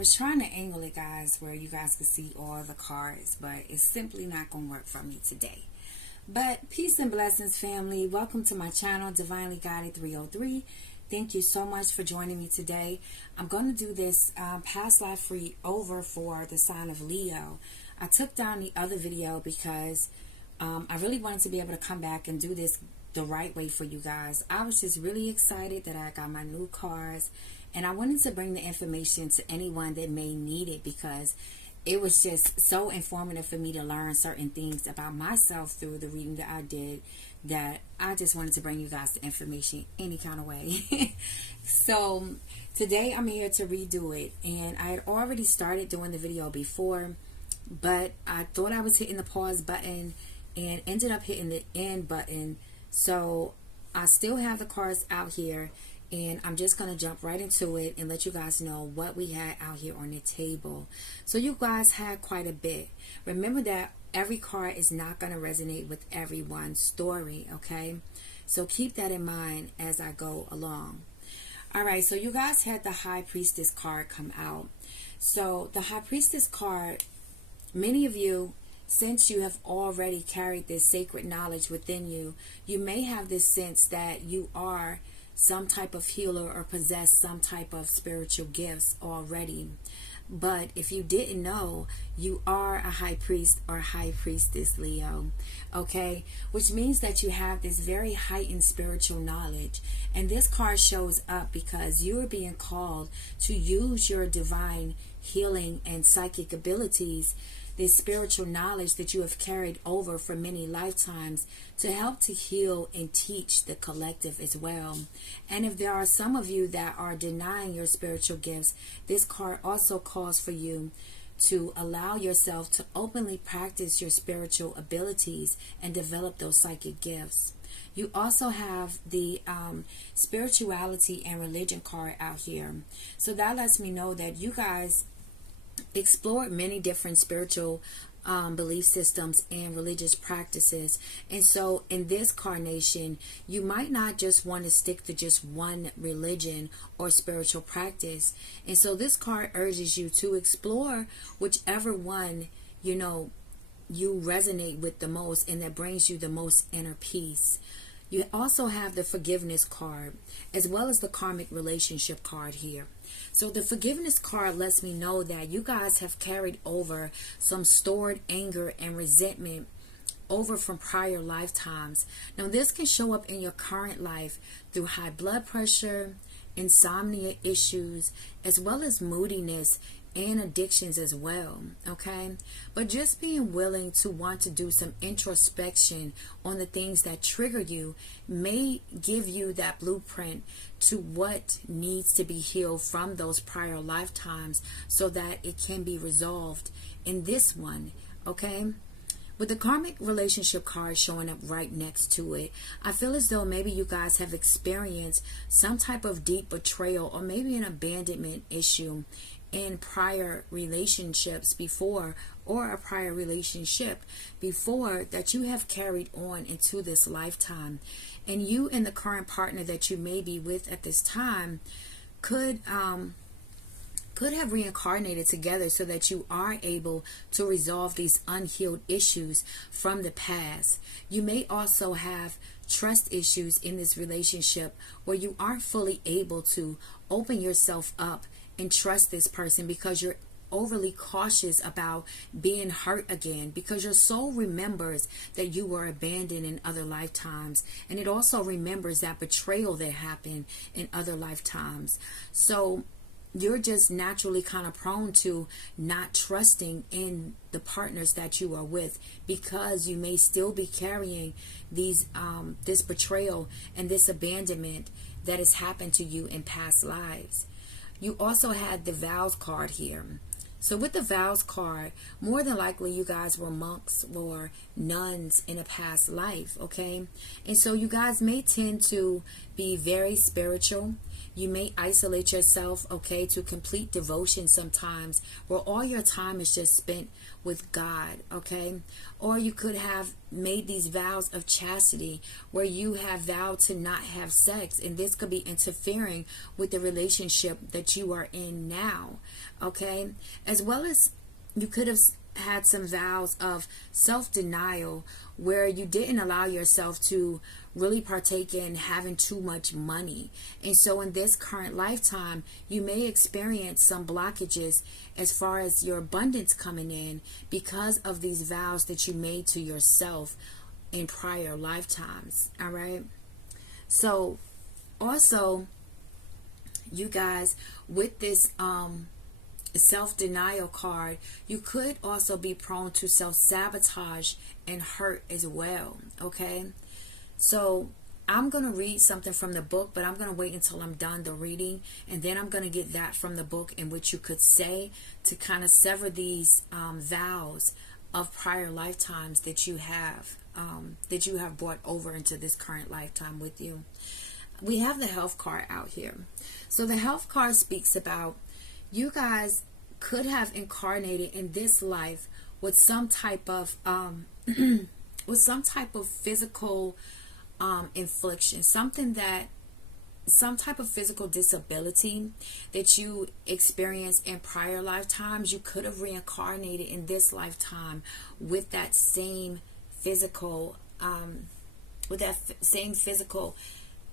was trying to angle it, guys, where you guys could see all the cards, but it's simply not going to work for me today. But peace and blessings, family. Welcome to my channel, Divinely Guided 303. Thank you so much for joining me today. I'm going to do this past life free over for the sign of Leo. I took down the other video because I really wanted to be able to come back and do this the right way for you guys. I was just really excited that I got my new cards, and I wanted to bring the information to anyone that may need it because it was just so informative for me to learn certain things about myself through the reading that I did, that I just wanted to bring you guys the information any kind of way. So today I'm here to redo it, and I had already started doing the video before, but I thought I was hitting the pause button and ended up hitting the end button. So I still have the cards out here, and I'm just going to jump right into it and let you guys know what we had out here on the table. So you guys had quite a bit. Remember that every card is not going to resonate with everyone's story, okay? So keep that in mind as I go along. Alright, so you guys had the High Priestess card come out. So the High Priestess card, many of you, since you have already carried this sacred knowledge within you, you may have this sense that you are some type of healer or possess some type of spiritual gifts already. But if you didn't know, you are a high priest or high priestess, Leo. Okay? Which means that you have this very heightened spiritual knowledge. And this card shows up because you are being called to use your divine healing and psychic abilities, this spiritual knowledge that you have carried over for many lifetimes, to help to heal and teach the collective as well. And if there are some of you that are denying your spiritual gifts, this card also calls for you to allow yourself to openly practice your spiritual abilities and develop those psychic gifts. You also have the spirituality and religion card out here. So that lets me know that you guys explored many different spiritual belief systems and religious practices. And so in this carnation, you might not just want to stick to just one religion or spiritual practice. And so this card urges you to explore whichever one, you know, you resonate with the most and that brings you the most inner peace. You also have the forgiveness card as well as the karmic relationship card here. So the forgiveness card lets me know that you guys have carried over some stored anger and resentment over from prior lifetimes. Now this can show up in your current life through high blood pressure, insomnia issues, as well as moodiness and addictions as well, okay? But just being willing to want to do some introspection on the things that trigger you may give you that blueprint to what needs to be healed from those prior lifetimes so that it can be resolved in this one, okay? With the karmic relationship card showing up right next to it, I feel as though maybe you guys have experienced some type of deep betrayal or maybe an abandonment issue in prior relationships before, or a prior relationship before that you have carried on into this lifetime. And you and the current partner that you may be with at this time could have reincarnated together so that you are able to resolve these unhealed issues from the past. You may also have trust issues in this relationship where you aren't fully able to open yourself up and trust this person because you're overly cautious about being hurt again, because your soul remembers that you were abandoned in other lifetimes, and it also remembers that betrayal that happened in other lifetimes. So you're just naturally kind of prone to not trusting in the partners that you are with because you may still be carrying these this betrayal and this abandonment that has happened to you in past lives. You also had the vows card here. So with the vows card, more than likely you guys were monks or nuns in a past life, okay? And so you guys may tend to be very spiritual You may isolate yourself, okay, to complete devotion sometimes, where all your time is just spent with God, okay? Or you could have made these vows of chastity where you have vowed to not have sex, and this could be interfering with the relationship that you are in now, okay? As well as you could have had some vows of self-denial where you didn't allow yourself to really partake in having too much money. And so in this current lifetime, you may experience some blockages as far as your abundance coming in because of these vows that you made to yourself in prior lifetimes. All right. So also, you guys, with this self-denial card, you could also be prone to self-sabotage and hurt as well, okay? So I'm going to read something from the book, but I'm going to wait until I'm done the reading, and then I'm going to get that from the book in which you could say to kind of sever these vows of prior lifetimes that you have brought over into this current lifetime with you. We have the health card out here. So the health card speaks about you guys could have incarnated in this life with some type of physical infliction, some type of physical disability that you experienced in prior lifetimes. You could have reincarnated in this lifetime with that same physical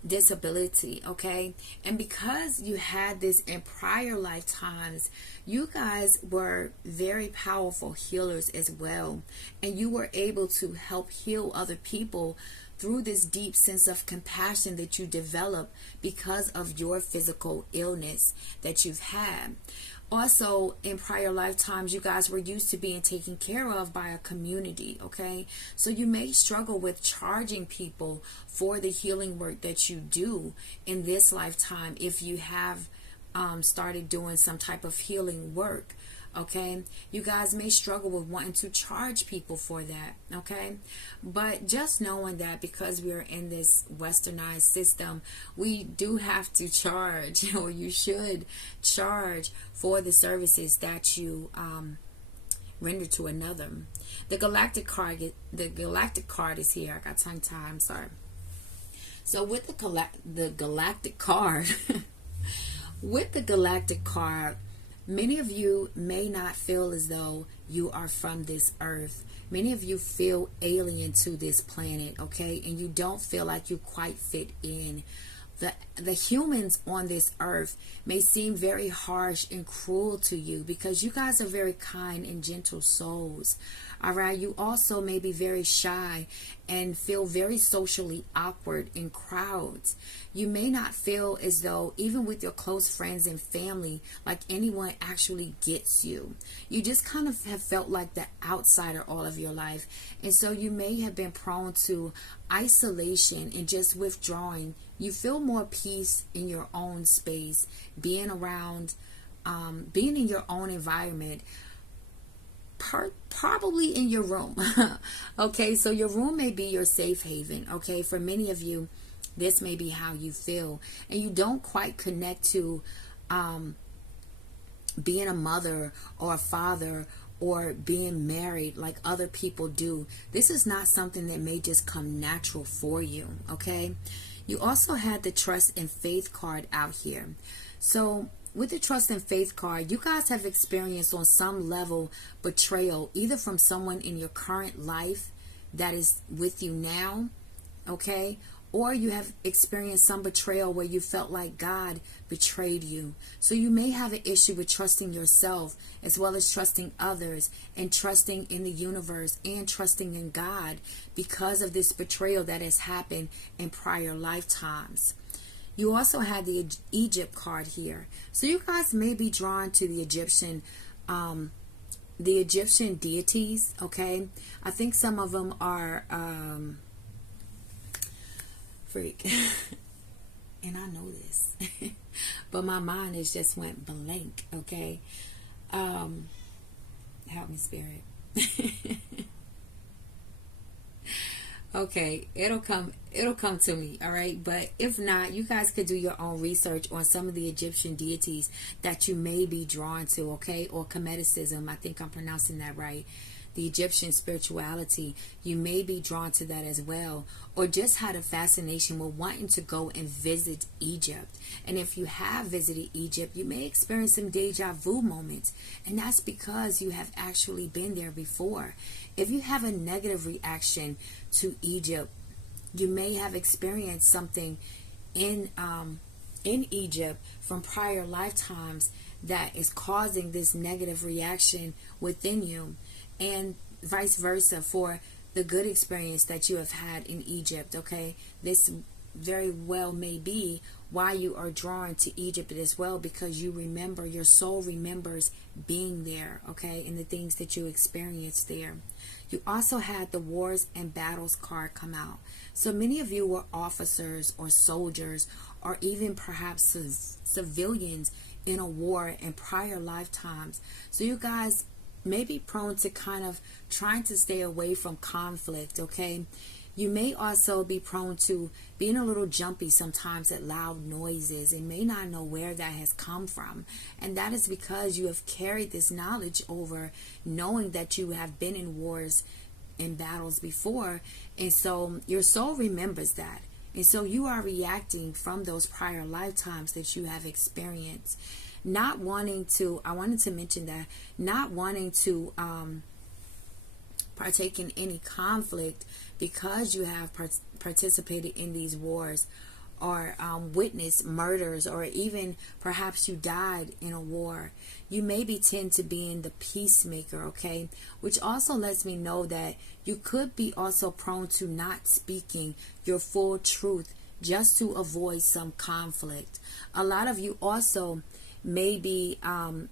disability, okay? And because you had this in prior lifetimes, you guys were very powerful healers as well, and you were able to help heal other people through this deep sense of compassion that you develop because of your physical illness that you've had. Also, in prior lifetimes, you guys were used to being taken care of by a community, okay? So you may struggle with charging people for the healing work that you do in this lifetime if you have started doing some type of healing work, okay? You guys may struggle with wanting to charge people for that, okay? But just knowing that because we're in this westernized system, we do have to charge, or you should charge for the services that you render to another. The galactic card is here. I got tongue tied, I'm sorry. So with the galactic card, with the galactic card, many of you may not feel as though you are from this earth. Many of you feel alien to this planet, okay? And you don't feel like you quite fit in. The humans on this earth may seem very harsh and cruel to you because you guys are very kind and gentle souls. All right. You also may be very shy and feel very socially awkward in crowds. You may not feel as though, even with your close friends and family, like anyone actually gets you. You just kind of have felt like the outsider all of your life. And so you may have been prone to isolation and just withdrawing. You feel more peace in your own space, being around, being in your own environment. Probably in your room. Okay, so your room may be your safe haven. Okay, for many of you, this may be how you feel, and you don't quite connect to being a mother or a father or being married like other people do. This is not something that may just come natural for you. Okay, you also had the trust and faith card out here. So with the trust and faith card, you guys have experienced on some level betrayal, either from someone in your current life that is with you now, okay? Or you have experienced some betrayal where you felt like God betrayed you. So you may have an issue with trusting yourself as well as trusting others and trusting in the universe and trusting in God because of this betrayal that has happened in prior lifetimes. You also had the Egypt card here. So you guys may be drawn to the Egyptian deities, okay? I think some of them are freak. And I know this. But my mind has just went blank, okay? Help me, Spirit. Okay, it'll come to me, all right? But if not, you guys could do your own research on some of the Egyptian deities that you may be drawn to, okay? Or Kemetism, I think I'm pronouncing that right. The Egyptian spirituality, you may be drawn to that as well, or just had a fascination with wanting to go and visit Egypt. And if you have visited Egypt, you may experience some deja vu moments, and that's because you have actually been there before. If you have a negative reaction to Egypt, you may have experienced something in Egypt from prior lifetimes that is causing this negative reaction within you, and vice versa for the good experience that you have had in Egypt. Okay, this very well may be why you are drawn to Egypt as well, because you remember, your soul remembers being there, okay, and the things that you experienced there. You also had the wars and battles card come out. So many of you were officers or soldiers, or even perhaps civilians in a war in prior lifetimes. So you guys may be prone to kind of trying to stay away from conflict, okay? You may also be prone to being a little jumpy sometimes at loud noises and may not know where that has come from. And that is because you have carried this knowledge over, knowing that you have been in wars and battles before. And so your soul remembers that. And so you are reacting from those prior lifetimes that you have experienced. Not wanting to, I wanted to mention that, not wanting to partake in any conflict because you have participated in these wars, or witnessed murders, or even perhaps you died in a war. You maybe tend to be in the peacemaker, okay? Which also lets me know that you could be also prone to not speaking your full truth just to avoid some conflict. A lot of you also may be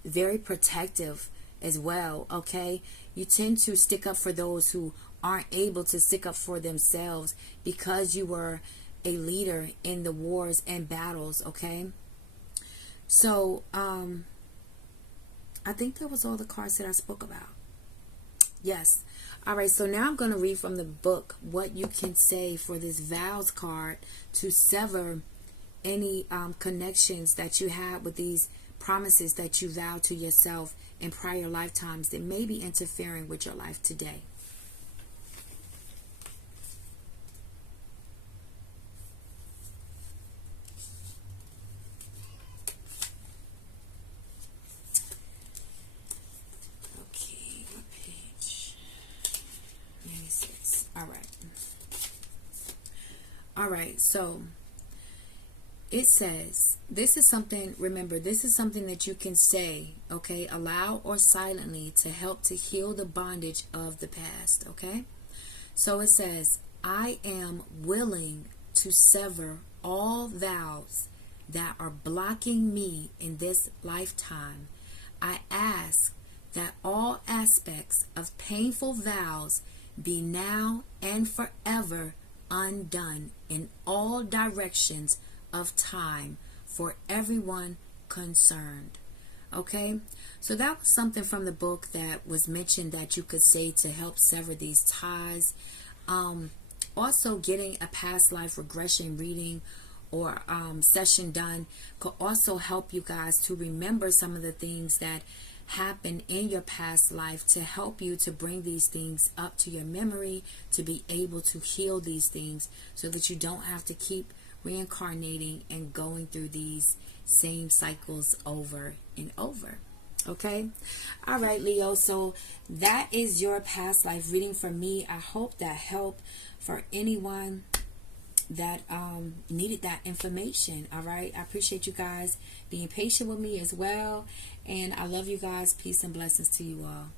very protective as well, okay? You tend to stick up for those who aren't able to stick up for themselves because you were a leader in the wars and battles, okay? So I think that was all the cards that I spoke about. Yes. All right, so now I'm going to read from the book what you can say for this vows card to sever any connections that you had with these promises that you vowed to yourself in prior lifetimes that may be interfering with your life today. Okay, what page? 96. All right. All right, so it says, this is something, remember, this is something that you can say, okay, aloud or silently, to help to heal the bondage of the past, okay? So it says, I am willing to sever all vows that are blocking me in this lifetime. I ask that all aspects of painful vows be now and forever undone in all directions of time for everyone concerned. Okay, so that was something from the book that was mentioned that you could say to help sever these ties. Also, getting a past life regression reading or session done could also help you guys to remember some of the things that happened in your past life, to help you to bring these things up to your memory, to be able to heal these things so that you don't have to keep reincarnating and going through these same cycles over and over. Okay, all right, Leo, so that is your past life reading for me. I hope that helped for anyone that needed that information. All right, I appreciate you guys being patient with me as well, and I love you guys. Peace and blessings to you all.